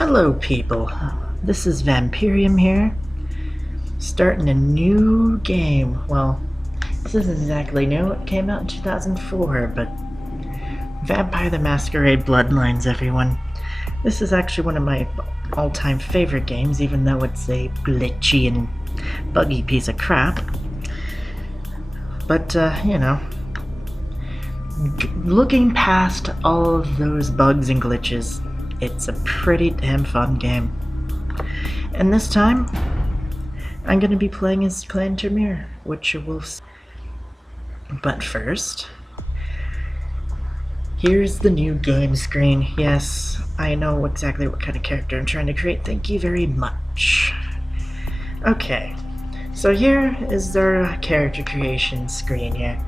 Hello people, this is Vampyrium here, starting a new game. Well, this isn't exactly new, it came out in 2004, but Vampire the Masquerade Bloodlines, everyone. This is actually one of my all-time favorite games, even though it's a glitchy and buggy piece of crap. But, looking past all of those bugs and glitches, it's a pretty damn fun game. And this time, I'm going to be playing as Clan Tremere, which you will see. But first, here's the new game screen. Yes, I know exactly what kind of character I'm trying to create. Thank you very much. Okay, so here is their character creation screen here,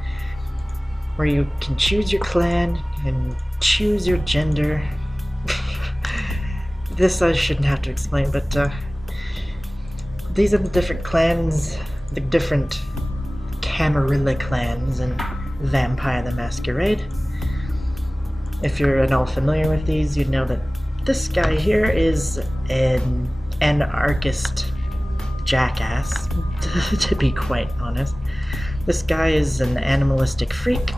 where you can choose your clan and choose your gender. This I shouldn't have to explain, but these are the different clans, the different Camarilla clans in Vampire the Masquerade. If you're at all familiar with these, you'd know that this guy here is an anarchist jackass, to be quite honest. This guy is an animalistic freak.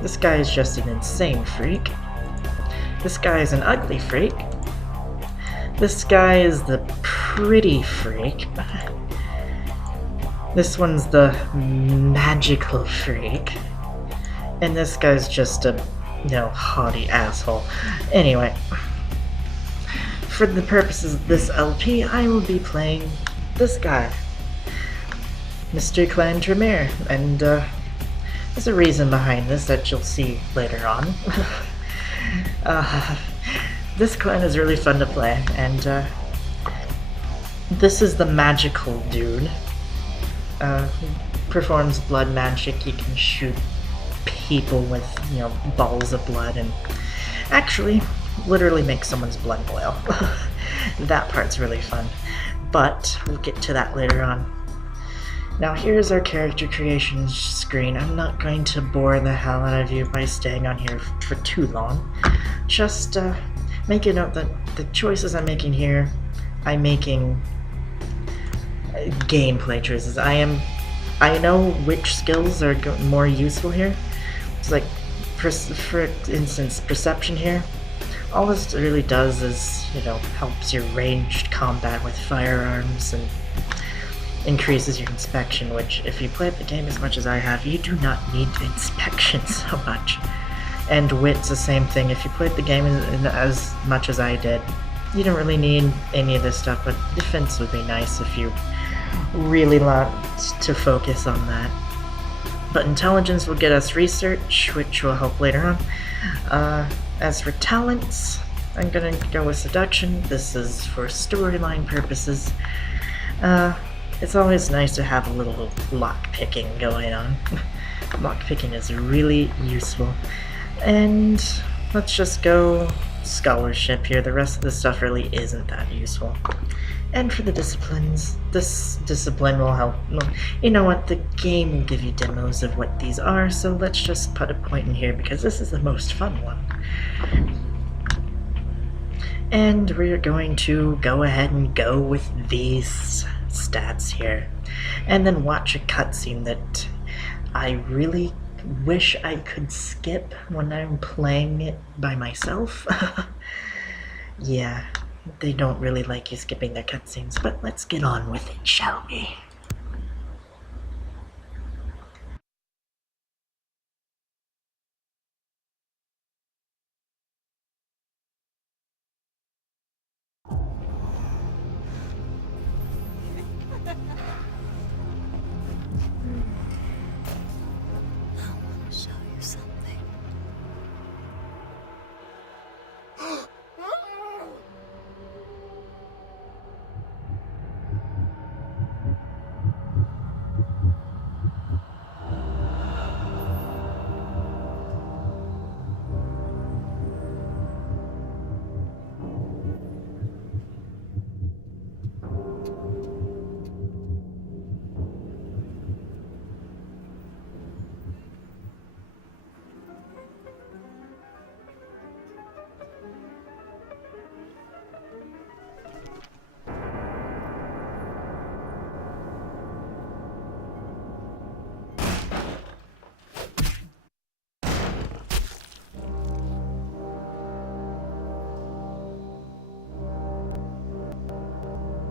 This guy is just an insane freak. This guy is an ugly freak. This guy is the pretty freak. This one's the magical freak. And this guy's just a, haughty asshole. Anyway, for the purposes of this LP, I will be playing this guy, Mr. Clan Tremere, and there's a reason behind this that you'll see later on. This clan is really fun to play, and this is the magical dude. He performs blood magic. He can shoot people with, balls of blood, and actually, literally make someone's blood boil. That part's really fun, but we'll get to that later on. Now here's our character creation screen. I'm not going to bore the hell out of you by staying on here for too long. Just make a note that the choices I'm making here, I'm making gameplay choices. I know which skills are more useful here. It's like, for instance, perception here. All this really does is, helps your ranged combat with firearms and increases your inspection, which, if you play the game as much as I have, you do not need inspection so much. And wit's the same thing. If you played the game as much as I did, you don't really need any of this stuff, but defense would be nice if you really want to focus on that. But intelligence will get us research, which will help later on. As for talents, I'm gonna go with seduction. This is for storyline purposes. It's always nice to have a little lock-picking going on. Lock-picking is really useful. And let's just go scholarship here. The rest of the stuff really isn't that useful. And for the disciplines, this discipline will help. You know what, the game will give you demos of what these are, so let's just put a point in here because this is the most fun one. And we're going to go ahead and go with these stats here, and then watch a cutscene that I really wish I could skip when I'm playing it by myself. Yeah, they don't really like you skipping their cutscenes, but let's get on with it, shall we?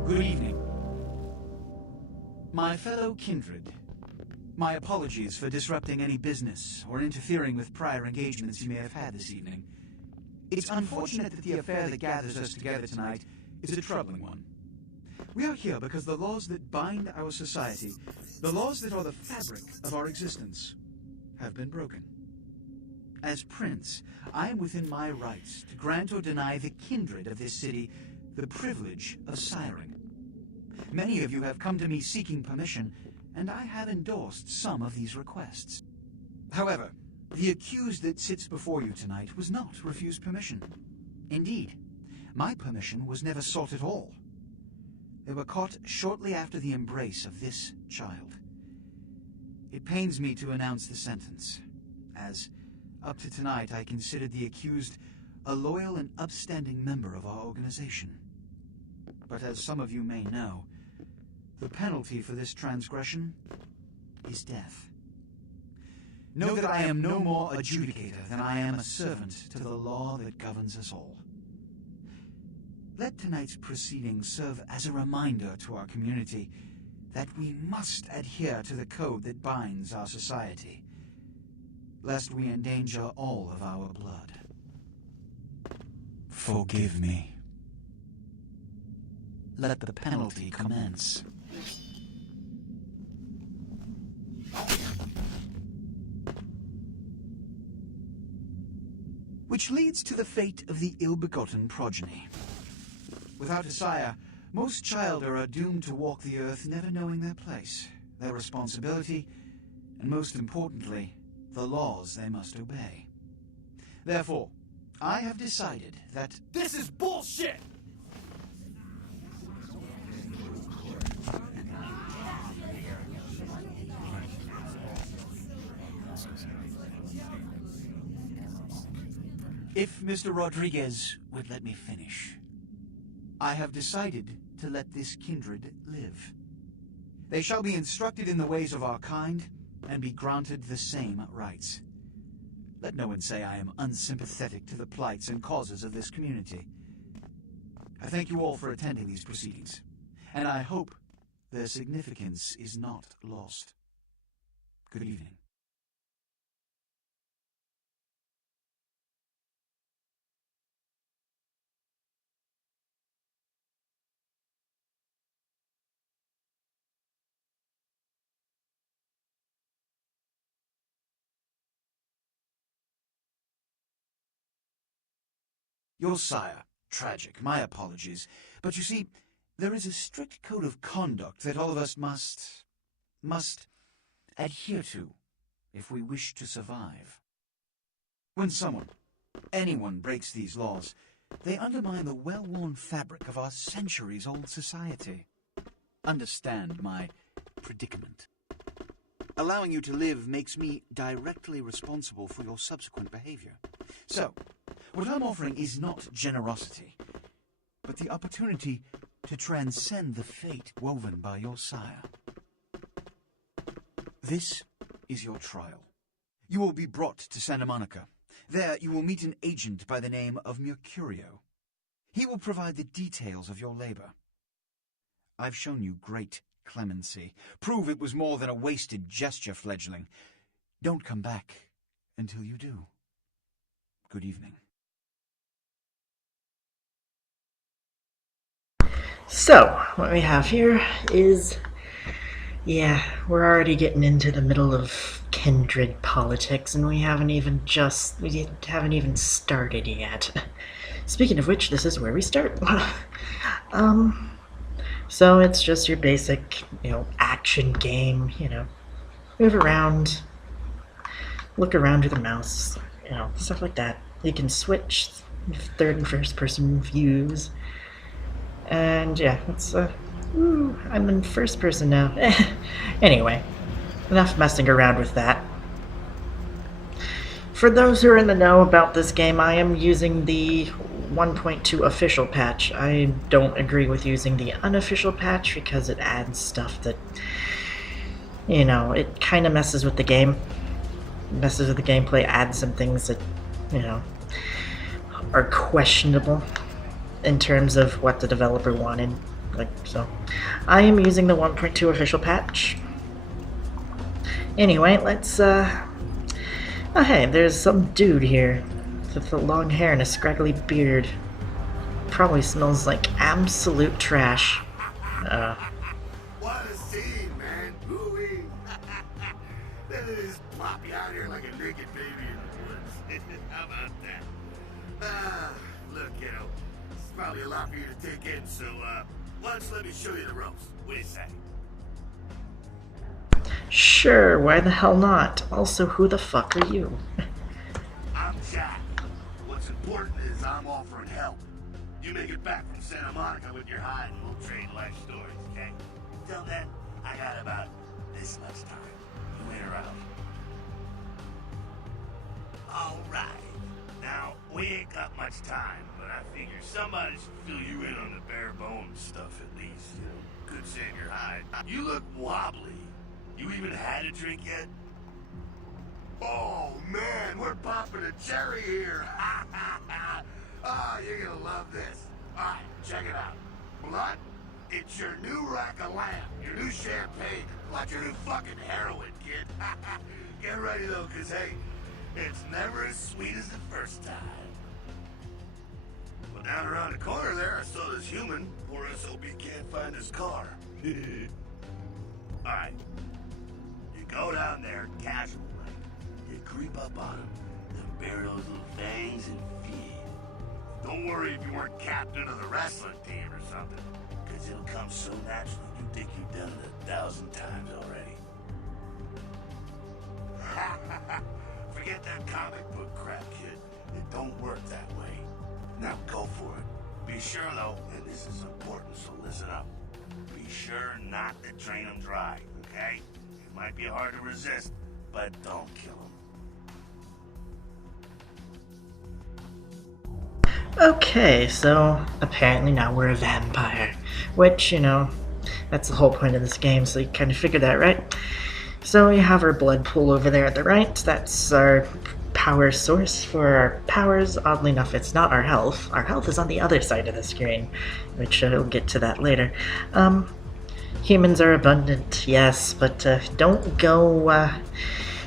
Good evening. My fellow kindred, my apologies for disrupting any business or interfering with prior engagements you may have had this evening. It's unfortunate that the affair that gathers us together tonight is a troubling one. We are here because the laws that bind our society, the laws that are the fabric of our existence, have been broken. As Prince, I am within my rights to grant or deny the kindred of this city the privilege of siring. Many of you have come to me seeking permission, and I have endorsed some of these requests. However, the accused that sits before you tonight was not refused permission. Indeed, my permission was never sought at all. They were caught shortly after the embrace of this child. It pains me to announce the sentence, as up to tonight I considered the accused a loyal and upstanding member of our organization. But as some of you may know, the penalty for this transgression is death. Know that I am no more adjudicator than I am a servant to the law that governs us all. Let tonight's proceedings serve as a reminder to our community that we must adhere to the code that binds our society, lest we endanger all of our blood. Forgive me. Let the penalty commence. Which leads to the fate of the ill-begotten progeny. Without a sire, most children are doomed to walk the earth never knowing their place, their responsibility, and most importantly, the laws they must obey. Therefore, I have decided that this is bullshit! If Mr. Rodriguez would let me finish. I have decided to let this kindred live. They shall be instructed in the ways of our kind and be granted the same rights. Let no one say I am unsympathetic to the plights and causes of this community. I thank you all for attending these proceedings, and I hope their significance is not lost. Good evening. Your sire, tragic, my apologies. But you see, there is a strict code of conduct that all of us must adhere to if we wish to survive. When anyone breaks these laws, they undermine the well-worn fabric of our centuries-old society. Understand my predicament. Allowing you to live makes me directly responsible for your subsequent behavior. So, what I'm offering is not generosity, but the opportunity to transcend the fate woven by your sire. This is your trial. You will be brought to Santa Monica. There you will meet an agent by the name of Mercurio. He will provide the details of your labor. I've shown you great clemency. Prove it was more than a wasted gesture, fledgling. Don't come back until you do. Good evening. So, what we have here is, we're already getting into the middle of kindred politics, and we haven't even started yet. Speaking of which, this is where we start. So it's just your basic, action game, move around, look around with the mouse, stuff like that. You can switch third and first person views. And it's I'm in first person now. Anyway, enough messing around with that. For those who are in the know about this game, I am using the 1.2 official patch. I don't agree with using the unofficial patch because it adds stuff that, it kind of messes with the game. Messes with the gameplay, adds some things that, are questionable in terms of what the developer wanted. Like so. I am using the 1.2 official patch. Anyway, let's oh hey, there's some dude here with the long hair and a scraggly beard. Probably smells like absolute trash. What a scene, man. Ooh-wee. Then it is plop you out here like a naked baby in the woods. How about that? Look, kiddo, it's probably a lot for you to take in, so, why don't you let me show you the ropes? What do you say? Sure, why the hell not? Also, who the fuck are you? I'm Jack. What's important is I'm offering help. You make it back from Santa Monica with your hide and we'll trade life stories, okay? Till then, I got about this much time. You wait around. Alright. Now, we ain't got much time, but I figure somebody should fill you in on the bare bones stuff at least. You know, could save your hide. You look wobbly. You even had a drink yet? Oh man, we're popping a cherry here. Oh, you're gonna love this. Alright, check it out. Blood, it's your new rack of lamb, your new champagne, like your new fucking heroin, kid. Get ready though, cause hey, it's never as sweet as the first time. Well, down around the corner there, I saw this human. Poor SOB can't find his car. Alright. You go down there casual like. You creep up on him, then bury those little fangs and feed. Don't worry if you weren't captain of the wrestling team or something, because it'll come so naturally you think you've done it 1,000 times already. Forget that comic book crap, kid. It don't work that way. Now go for it. Be sure though, and this is important, so listen up. Be sure not to drain them dry, okay? It might be hard to resist, but don't kill them. Okay, so apparently now we're a vampire. Which, you know, that's the whole point of this game, so you kind of figured that, right? So we have our blood pool over there at the right. That's our power source for our powers. Oddly enough, it's not our health. Our health is on the other side of the screen, which we'll get to that later. Humans are abundant, yes, but don't go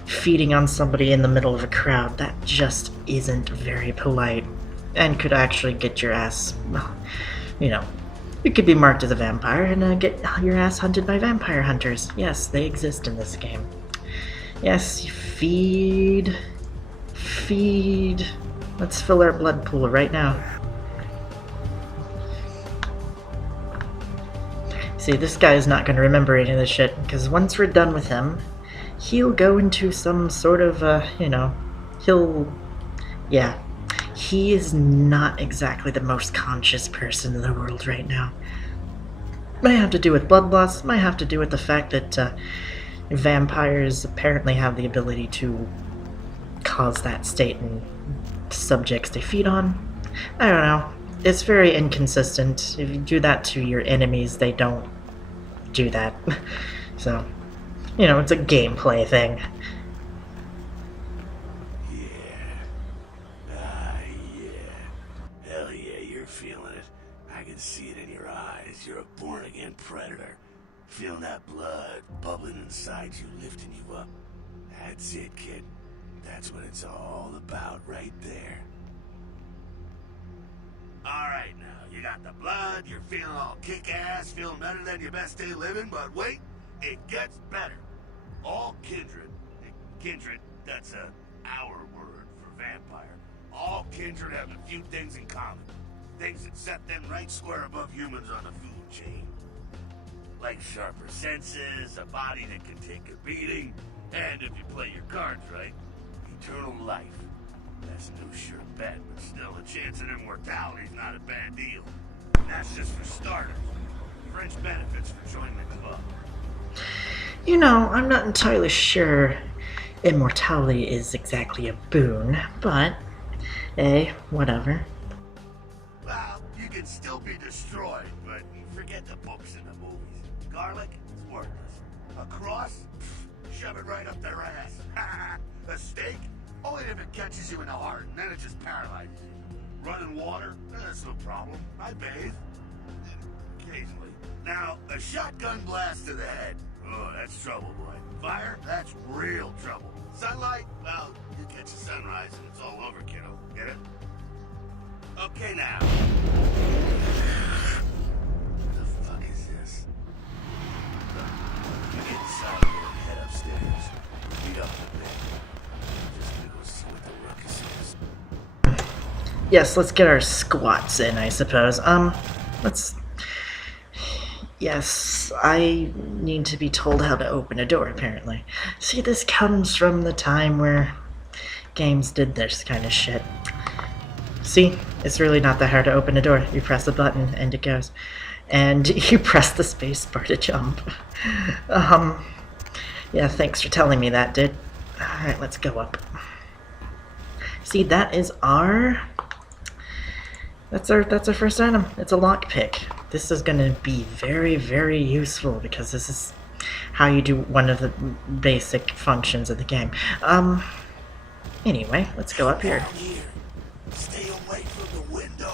feeding on somebody in the middle of a crowd. That just isn't very polite, and could actually get your ass, well, you know, you could be marked as a vampire and get your ass hunted by vampire hunters. Yes, they exist in this game. Yes, feed. Let's fill our blood pool right now. See, this guy is not going to remember any of this shit, because once we're done with him, he'll go into some sort of, you know, yeah. He is not exactly the most conscious person in the world right now. Might have to do with blood loss, might have to do with the fact that vampires apparently have the ability to cause that state in subjects they feed on. I don't know. It's very inconsistent. If you do that to your enemies, they don't do that. So, you know, it's a gameplay thing. See it in your eyes. You're a born-again predator. Feeling that blood bubbling inside you, lifting you up. That's it, kid. That's what it's all about right there. Alright now, you got the blood, you're feeling all kick-ass, feeling better than your best day living, but wait, it gets better. All kindred, that's our word for vampire. All kindred have a few things in common. Things that set them right square above humans on the food chain. Like sharper senses, a body that can take a beating, and if you play your cards right, eternal life. That's no sure bet, but still the chance of immortality's not a bad deal. And that's just for starters. Fringe benefits for joining the club. You know, I'm not entirely sure immortality is exactly a boon, but, hey, whatever. Well, you can still be destroyed, but forget the books and the movies. Garlic, it's worthless. A cross? Pfft, shove it right up their ass. A steak? Only if it catches you in the heart, and then it just paralyzes you. Running water? That's no problem. I bathe. occasionally. Now, a shotgun blast to the head. Oh, that's trouble, boy. Fire, that's real trouble. Sunlight, well, you catch the sunrise and it's all over, kiddo. Get it? Okay, now. What the fuck is this? You get inside and head upstairs. Meet up in the bed. Just gonna go see what the ruckus is. Yes, let's get our squats in, I suppose. Let's... Yes, I need to be told how to open a door, apparently. See, this comes from the time where games did this kind of shit. See, it's really not that hard to open a door. You press a button and it goes. And you press the space bar to jump. Yeah, thanks for telling me that, dude. Alright, let's go up. See, that is our... That's our first item. It's a lockpick. This is gonna be very, very useful because this is how you do one of the basic functions of the game. Anyway, let's go up here. Stay away from the windows.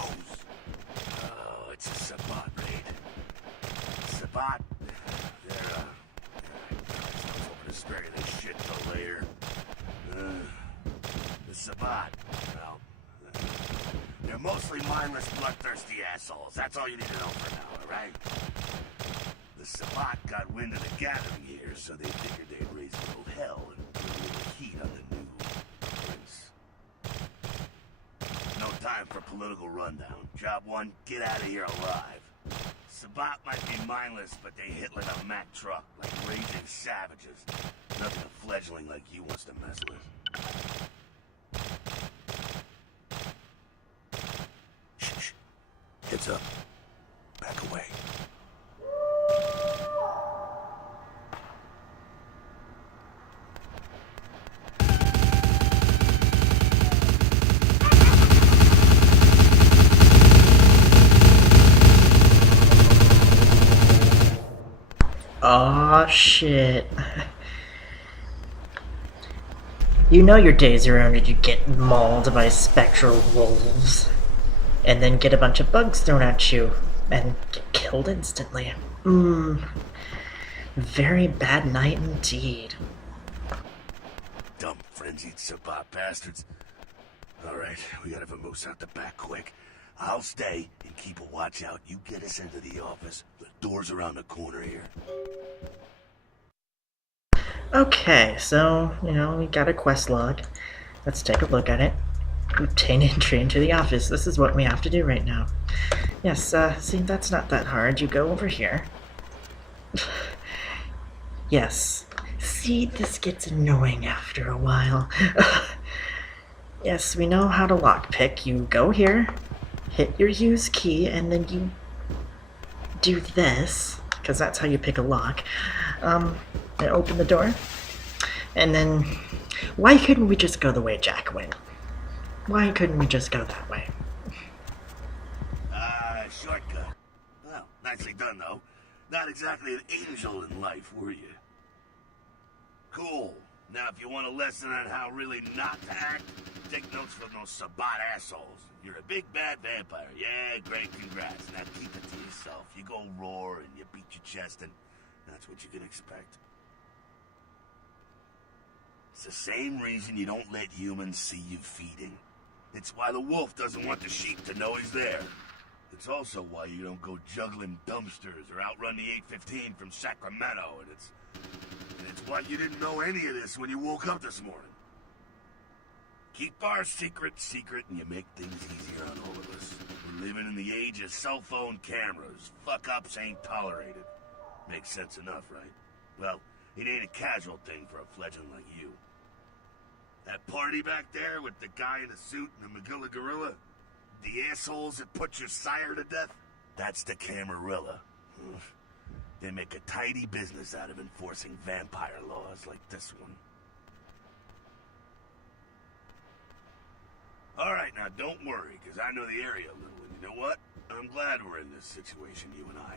Oh, it's a Sabat raid. Sabat, they're hoping to spare you this shit till later. The Sabat, well, they're mostly mindless, bloodthirsty assholes. That's all you need to know for now, alright? The Sabat got wind of the gathering here, so they figured they'd raise a little hell and put a little heat on the new prince. No time for political rundown. Job one, get out of here alive. Sabat might be mindless, but they hit like a Mack truck, like raging savages. Nothing a fledgling like you wants to mess with. Shh. Heads up. Back away. Aw, shit. You know your days are ended, you get mauled by spectral wolves. And then get a bunch of bugs thrown at you. And get killed instantly. Very bad night indeed. Dumb, frenzied Sabat bastards. Alright, we gotta vamoose out the back quick. I'll stay and keep a watch out. You get us into the office. The door's around the corner here. Okay, so, we got a quest log. Let's take a look at it. Obtain entry into the office. This is what we have to do right now. Yes, see, that's not that hard. You go over here. Yes. See, this gets annoying after a while. Yes, we know how to lockpick. You go here, hit your use key, and then you do this, because that's how you pick a lock. And open the door. And then, why couldn't we just go the way Jack went? Why couldn't we just go that way? Shortcut. Well, nicely done, though. Not exactly an angel in life, were you? Cool. Now, if you want a lesson on how really not to act, take notes from those Sabat assholes. You're a big bad vampire. Yeah, great, congrats. Now keep it to yourself. You go roar and you beat your chest, and that's what you can expect. It's the same reason you don't let humans see you feeding. It's why the wolf doesn't want the sheep to know he's there. It's also why you don't go juggling dumpsters or outrun the 815 from Sacramento, and it's why you didn't know any of this when you woke up this morning. Keep our secret, and you make things easier on all of us. We're living in the age of cell phone cameras. Fuck-ups ain't tolerated. Makes sense enough, right? Well, it ain't a casual thing for a fledgling like you. That party back there with the guy in the suit and the Magilla gorilla? The assholes that put your sire to death? That's the Camarilla. They make a tidy business out of enforcing vampire laws like this one. Alright, now don't worry, because I know the area a little, and you know what? I'm glad we're in this situation, you and I.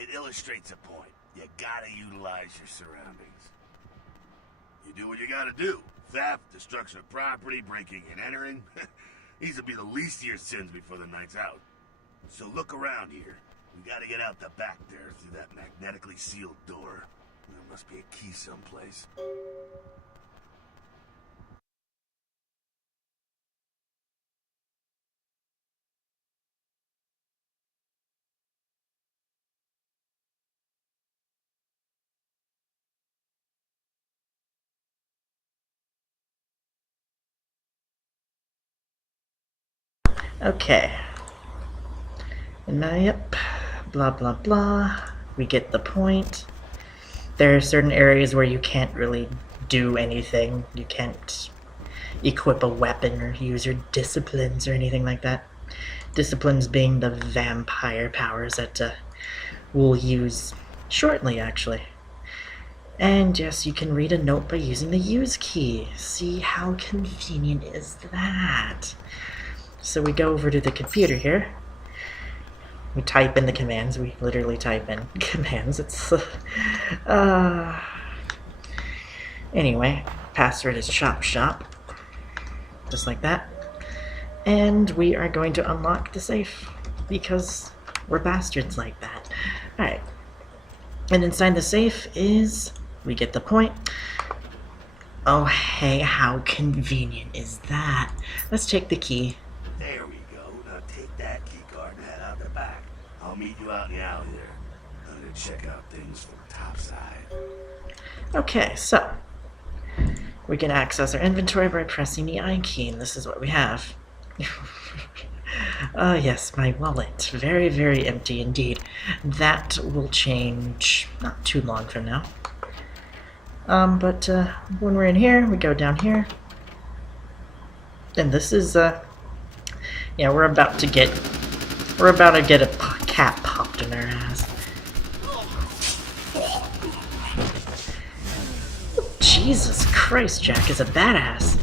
It illustrates a point. You gotta utilize your surroundings. You do what you gotta do. Theft, destruction of property, breaking and entering. These will be the least of your sins before the night's out. So look around here. We gotta get out the back there through that magnetically sealed door. There must be a key someplace. Okay. And now, yep. Blah, blah, blah. We get the point. There are certain areas where you can't really do anything. You can't equip a weapon or use your disciplines or anything like that. Disciplines being the vampire powers that we'll use shortly, actually. And yes, you can read a note by using the use key. See how convenient is that? So we go over to the computer here. We type in the commands. We literally type in commands. It's anyway, password is chop shop. Just like that. And we are going to unlock the safe because we're bastards like that. Alright. And inside the safe is, we get the point. Oh hey, how convenient is that? Let's take the key. There we go. Now take that key card and head out the back. I'll meet you out in the alley there. I'm gonna check out things from topside. Okay, so we can access our inventory by pressing the I key, and this is what we have. Yes, my wallet. Very, very empty indeed. That will change not too long from now. But when we're in here, we go down here. And this is, yeah, we're about to get a cat popped in our ass. Jesus Christ, Jack is a badass.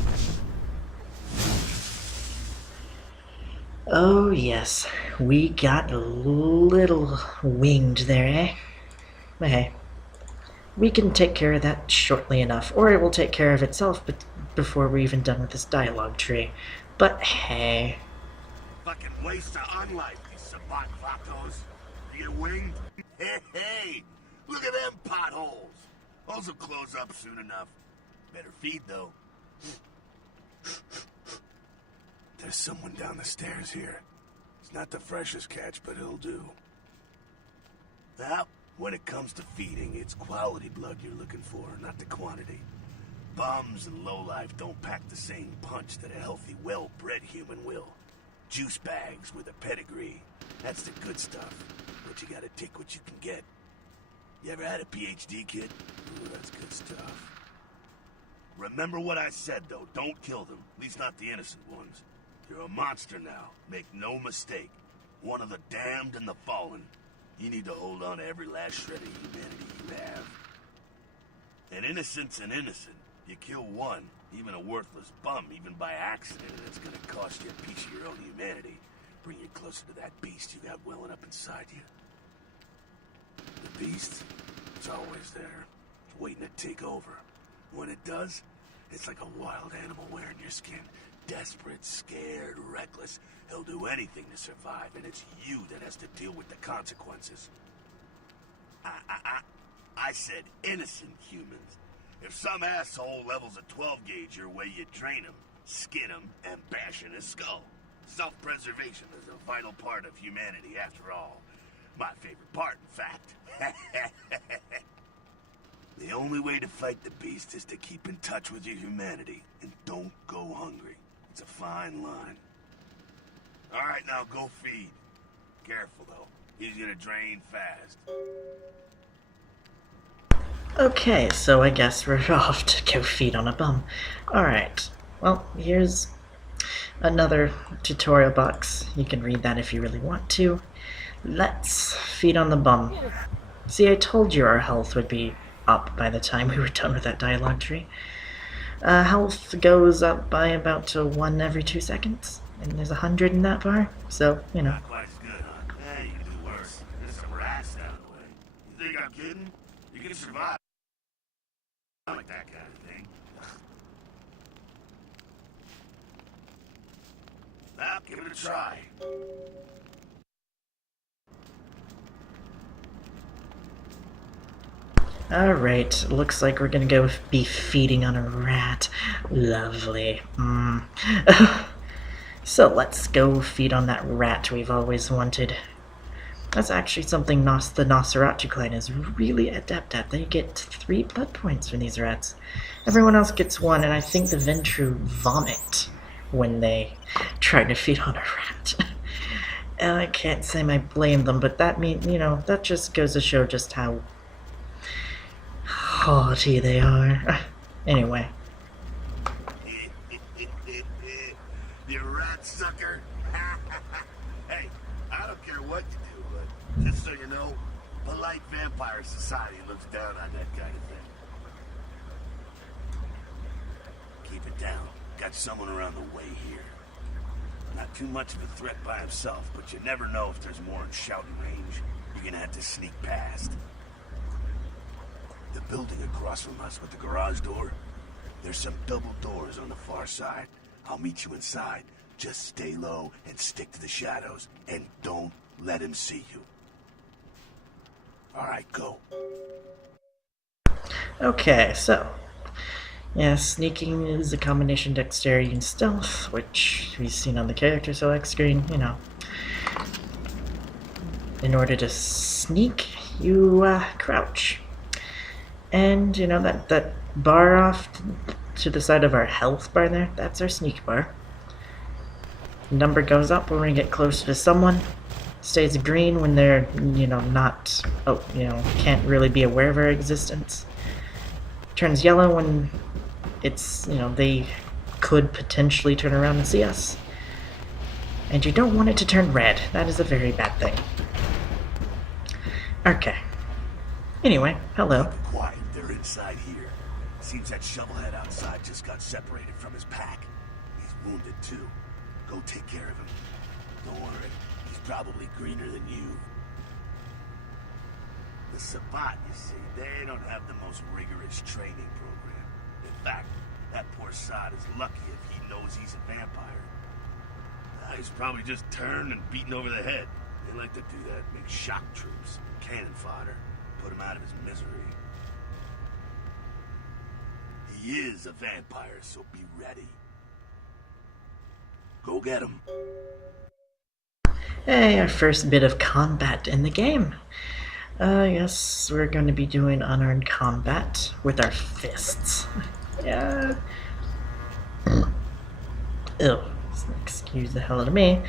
Oh yes, we got a little winged there, eh? But hey, we can take care of that shortly enough, or it will take care of itself before we're even done with this dialogue tree. But hey. Fucking waste of unlife, these savant vatos. You get winged? Hey, look at them potholes. Those will close up soon enough. Better feed, though. There's someone down the stairs here. It's not the freshest catch, but it'll do. Now, when it comes to feeding, it's quality blood you're looking for, not the quantity. Bums and lowlife don't pack the same punch that a healthy, well-bred human will. Juice bags with a pedigree. That's the good stuff. But you gotta take what you can get. You ever had a PhD, kid? Ooh, that's good stuff. Remember what I said, though. Don't kill them. At least not the innocent ones. You're a monster now. Make no mistake. One of the damned and the fallen. You need to hold on to every last shred of humanity you have. An innocent's an innocent. You kill one, even a worthless bum, even by accident, and it's gonna cost you a piece of your own humanity. Bring you closer to that beast you got welling up inside you. The beast? It's always there. It's waiting to take over. When it does, it's like a wild animal wearing your skin. Desperate, scared, reckless. He'll do anything to survive, and it's you that has to deal with the consequences. I said innocent humans. If some asshole levels a 12 gauge your way, you drain him, skin him, and bash in his skull. Self-preservation is a vital part of humanity, after all. My favorite part, in fact. The only way to fight the beast is to keep in touch with your humanity, and don't go hungry. It's a fine line. Alright, now go feed. Careful, though. He's gonna drain fast. Okay, so I guess we're off to go feed on a bum. Alright, well, here's another tutorial box. You can read that if you really want to. Let's feed on the bum. See, I told you our health would be up by the time we were done with that dialogue tree. Health goes up by about 1 every 2 seconds, and there's 100 in that bar, so, you know. Not quite as good, huh? Hey, you can do worse. There's some rats down the way. You think I'm kidding? You can survive. I like that kind of thing. Now, give it a try. Alright, looks like we're gonna go be feeding on a rat. Lovely. So let's go feed on that rat we've always wanted. That's actually something the Nosferatu clan is really adept at. They get 3 blood points from these rats. Everyone else gets 1, and I think the Ventru vomit when they try to feed on a rat. And I can't say I blame them, but that that just goes to show just how haughty they are. Anyway. You rat sucker. Hey, I don't care what you do, but just so you know, polite vampire society looks down on that kind of thing. Keep it down. Got someone around the way here. Not too much of a threat by himself, but you never know if there's more in shouting range. You're gonna have to sneak past. The building across from us with the garage door, there's some double doors on the far side. I'll meet you inside. Just stay low and stick to the shadows, and don't let him see you. Alright, go. Okay, so yeah, sneaking is a combination dexterity and stealth, which we've seen on the character select screen, In order to sneak, you crouch. And, that bar off to the side of our health bar there, that's our sneak bar. Number goes up when we get closer to someone. Stays green when they're, can't really be aware of our existence. Turns yellow when it's, they could potentially turn around and see us. And you don't want it to turn red. That is a very bad thing. Okay. Anyway, hello. Quiet, they're inside here. Seems that shovelhead outside just got separated from his pack. He's wounded too. Go take care of him. Don't worry, he's probably greener than you. The Sabbat, you see, they don't have the most rigorous training program. In fact, that poor sod is lucky if he knows he's a vampire. He's probably just turned and beaten over the head. They like to do that, make shock troops, cannon fodder, put him out of his misery. He is a vampire, so be ready. Go get him. Hey, our first bit of combat in the game. Yes, we're going to be doing unarmed combat with our fists. Yeah. Ew. Excuse the hell out of me.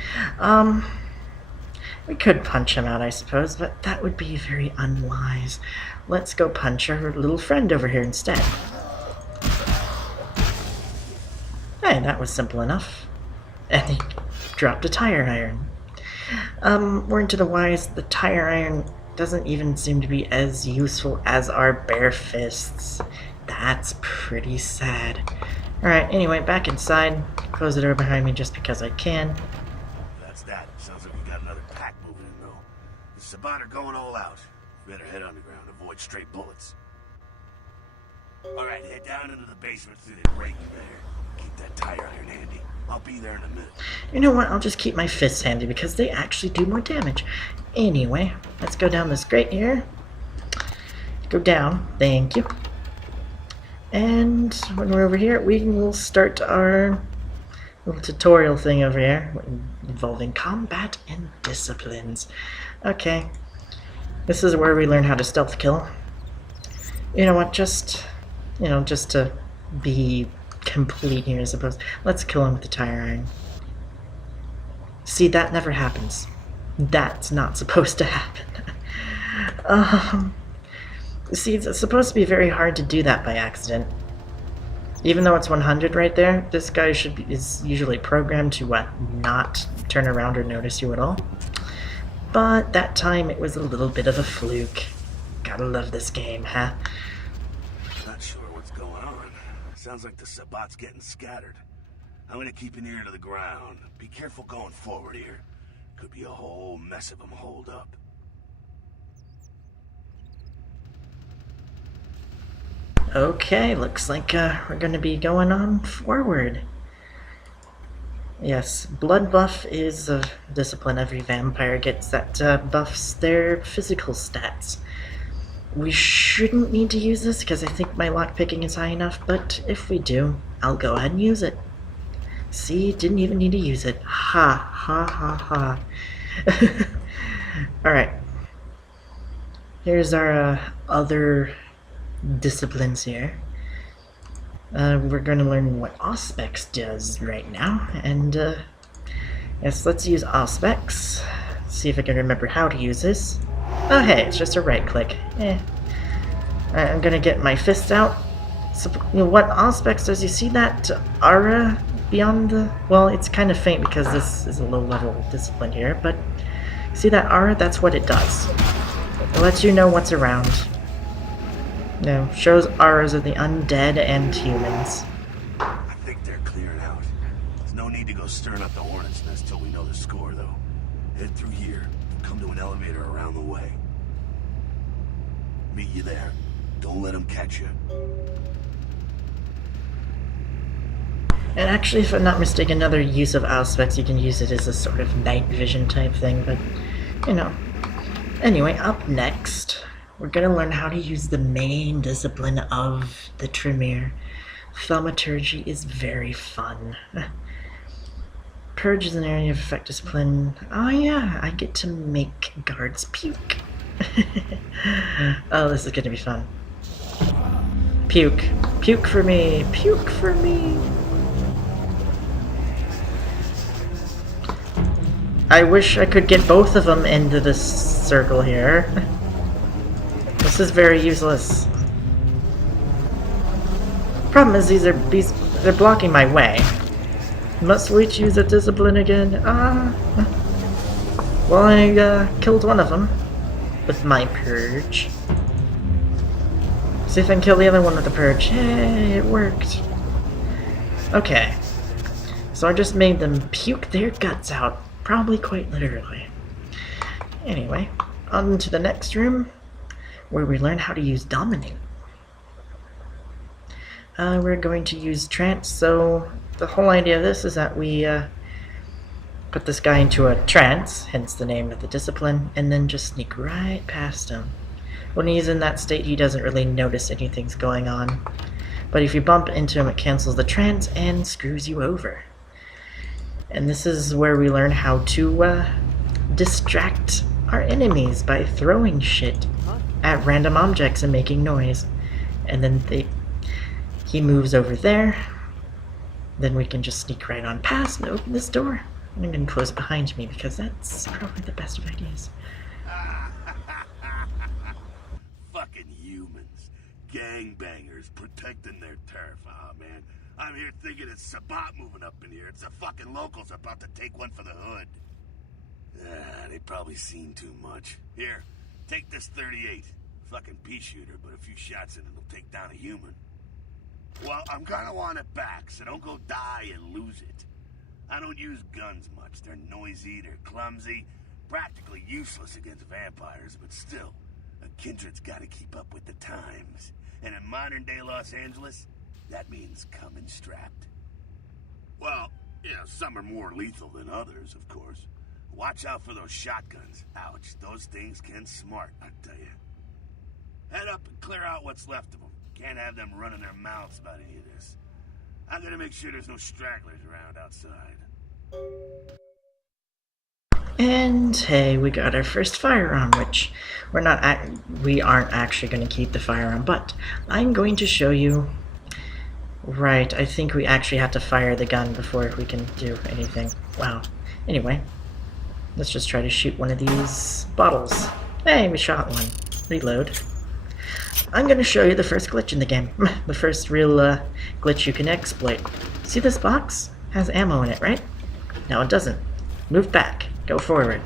We could punch him out, I suppose, but that would be very unwise. Let's go punch our little friend over here instead. Hey, that was simple enough. And he dropped a tire iron. Word to the wise, the tire iron doesn't even seem to be as useful as our bare fists. That's pretty sad. Alright, anyway, back inside. Close the door behind me just because I can. That's that. Sounds like we got another pack moving in, though. The Sabbat are going all out. Better head underground, avoid straight bullets. Alright, head down into the basement through the break there. Keep that tire iron handy. I'll be there in a minute. You know what? I'll just keep my fists handy because they actually do more damage. Anyway, let's go down this grate here. Go down. Thank you. And when we're over here, we will start our little tutorial thing over here involving combat and disciplines. Okay. This is where we learn how to stealth kill. You know what? Just to be complete here, I suppose. Let's kill him with the tire iron. See, that never happens. That's not supposed to happen. See, it's supposed to be very hard to do that by accident. Even though it's 100 right there, this guy is usually programmed to not turn around or notice you at all. But that time it was a little bit of a fluke. Gotta love this game, huh? Not sure what's going on. Sounds like the Sabbat's getting scattered. I'm gonna keep an ear to the ground. Be careful going forward here. Could be a whole mess of them holed up. Okay, looks like we're going to be going on forward. Yes, blood buff is a discipline every vampire gets that buffs their physical stats. We shouldn't need to use this because I think my lockpicking is high enough, but if we do, I'll go ahead and use it. See, didn't even need to use it. Ha, ha, ha, ha. Alright. Here's our other disciplines here. We're going to learn what Auspex does right now, and yes, let's use Auspex. See if I can remember how to use this. Oh hey, it's just a right click. Alright, I'm gonna get my fist out. So, what Auspex does, you see that aura beyond the... Well, it's kind of faint because this is a low level discipline here, but see that aura? That's what it does. It lets you know what's around. Shows auras of the undead and humans. I think they're clearing out. There's no need to go stirring up the hornet's nest till we know the score, though. Head through here. Come to an elevator around the way. Meet you there. Don't let them catch you. And actually, if I'm not mistaken, another use of Auspex, you can use it as a sort of night vision type thing, but, you know. Anyway, up next, we're gonna learn how to use the main discipline of the Tremere. Thaumaturgy is very fun. Purge is an area of effect discipline. Oh yeah, I get to make guards puke. Oh, this is gonna be fun. Puke. Puke for me. Puke for me. I wish I could get both of them into this circle here. This is very useless. Problem is, they're blocking my way. Must we choose a discipline again? Well, I killed one of them with my purge. See if I can kill the other one with the purge. Hey, it worked. Okay. So I just made them puke their guts out. Probably quite literally. Anyway, on to the next room, where we learn how to use Dominate. We're going to use Trance, so the whole idea of this is that we put this guy into a trance, hence the name of the discipline, and then just sneak right past him. When he's in that state, he doesn't really notice anything's going on. But if you bump into him, it cancels the trance and screws you over. And this is where we learn how to distract our enemies by throwing shit at random objects and making noise. And then he moves over there. Then we can just sneak right on past and open this door. And I'm going to close it behind me because that's probably the best of ideas. Fucking humans. Gangbangers protecting their turf. Oh, man. I'm here thinking it's Sabat moving up in here. It's the fucking locals about to take one for the hood. They probably seen too much. Here, take this 38. Fucking pea shooter, but a few shots and it'll take down a human. Well, I'm gonna want it back, so don't go die and lose it. I don't use guns much. They're noisy, they're clumsy, practically useless against vampires, but still, a kindred's gotta keep up with the times. And in modern-day Los Angeles, that means coming strapped. Well, yeah, some are more lethal than others, of course. Watch out for those shotguns. Ouch, those things can smart, I tell you. Head up and clear out what's left of them. Can't have them running their mouths about any of this. I'm gonna make sure there's no stragglers around outside. And hey, we got our first firearm, which we aren't actually going to keep the firearm, but I'm going to show you. Right, I think we actually have to fire the gun before we can do anything. Wow. Anyway, let's just try to shoot one of these bottles. Hey, we shot one. Reload. I'm going to show you the first glitch in the game. The first real glitch you can exploit. See this box? Has ammo in it, right? No, it doesn't. Move back. Go forward.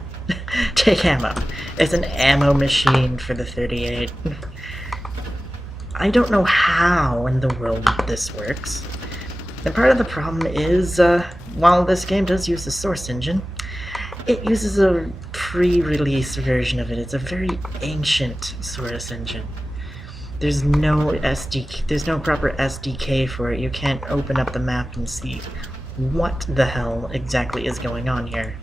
Take ammo. It's an ammo machine for the 38. I don't know how in the world this works. And part of the problem is, while this game does use the Source engine, it uses a pre-release version of it. It's a very ancient Source engine. There's no proper SDK for it. You can't open up the map and see what the hell exactly is going on here.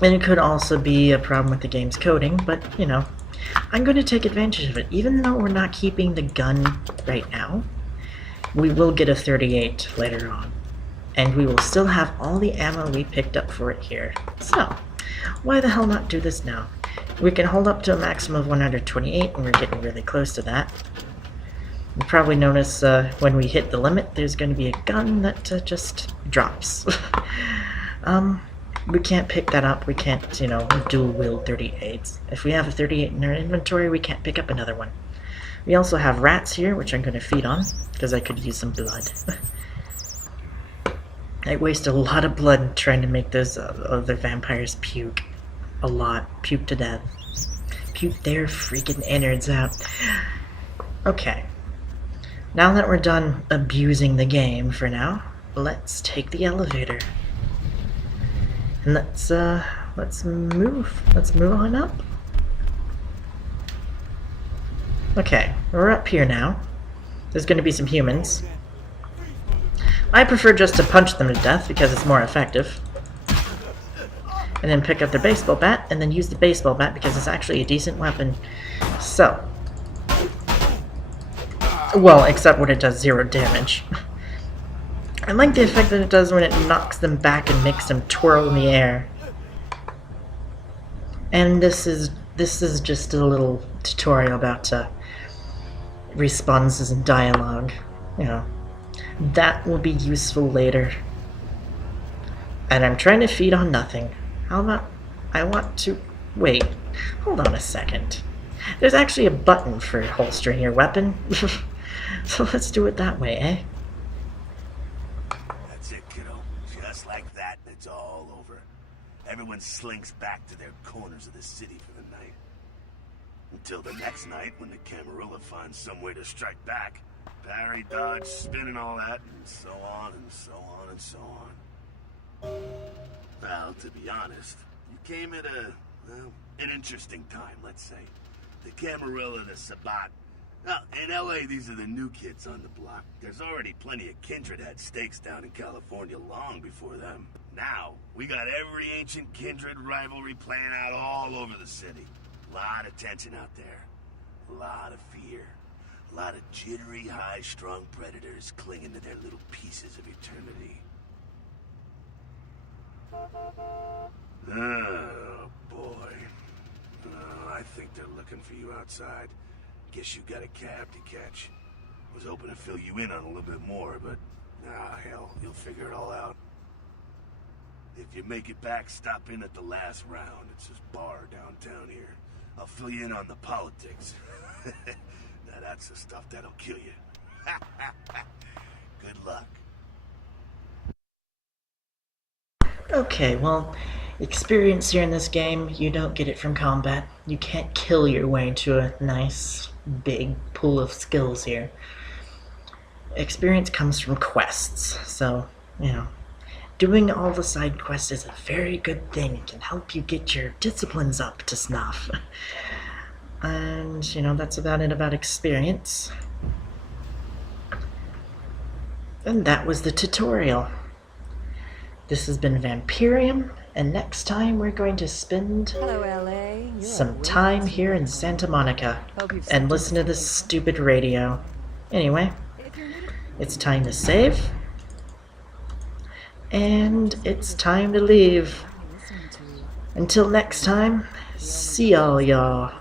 And it could also be a problem with the game's coding, but, you know, I'm going to take advantage of it. Even though we're not keeping the gun right now, we will get a 38 later on. And we will still have all the ammo we picked up for it here. So, why the hell not do this now? We can hold up to a maximum of 128, and we're getting really close to that. You probably notice when we hit the limit, there's going to be a gun that just drops. We can't pick that up. We can't, you know, dual wield 38s. If we have a 38 in our inventory, we can't pick up another one. We also have rats here, which I'm going to feed on, because I could use some blood. I waste a lot of blood trying to make those other vampires puke. A lot. Puke to death. Puke their freaking innards out. Okay. Now that we're done abusing the game for now, let's take the elevator. And let's move. Let's move on up. Okay, we're up here now. There's going to be some humans. I prefer just to punch them to death because it's more effective. And then pick up their baseball bat, and then use the baseball bat because it's actually a decent weapon. So. Well, except when it does 0 damage. I like the effect that it does when it knocks them back and makes them twirl in the air. And this is just a little tutorial about responses and dialogue. You know, that will be useful later. And I'm trying to feed on nothing. How about I want to wait. Hold on a second. There's actually a button for holstering your weapon. So let's do it that way, eh? Just like that, and it's all over. Everyone slinks back to their corners of the city for the night. Until the next night, when the Camarilla finds some way to strike back. Parry, dodge, spin and all that, and so on and so on and so on. Well, to be honest, you came at an interesting time, let's say. The Camarilla, the Sabbat. Well, in LA, these are the new kids on the block. There's already plenty of kindred had stakes down in California long before them. Now, we got every ancient kindred rivalry playing out all over the city. A lot of tension out there. A lot of fear. A lot of jittery, high-strung predators clinging to their little pieces of eternity. Oh, boy. Oh, I think they're looking for you outside. Guess you got a cab to catch. Was hoping to fill you in on a little bit more, but hell, you'll figure it all out. If you make it back, stop in at the last round. It's this bar downtown here. I'll fill you in on the politics. Now that's the stuff that'll kill you. Good luck. Okay, well, experience here in this game, you don't get it from combat. You can't kill your way to a nice, big pool of skills here. Experience comes from quests, so, you know, doing all the side quests is a very good thing. It can help you get your disciplines up to snuff. And, you know, that's about it about experience. And that was the tutorial. This has been Vampyrium, and next time we're going to spend some time here in Santa Monica and listen to this stupid radio. Anyway, it's time to save, and it's time to leave. Until next time, see all y'all.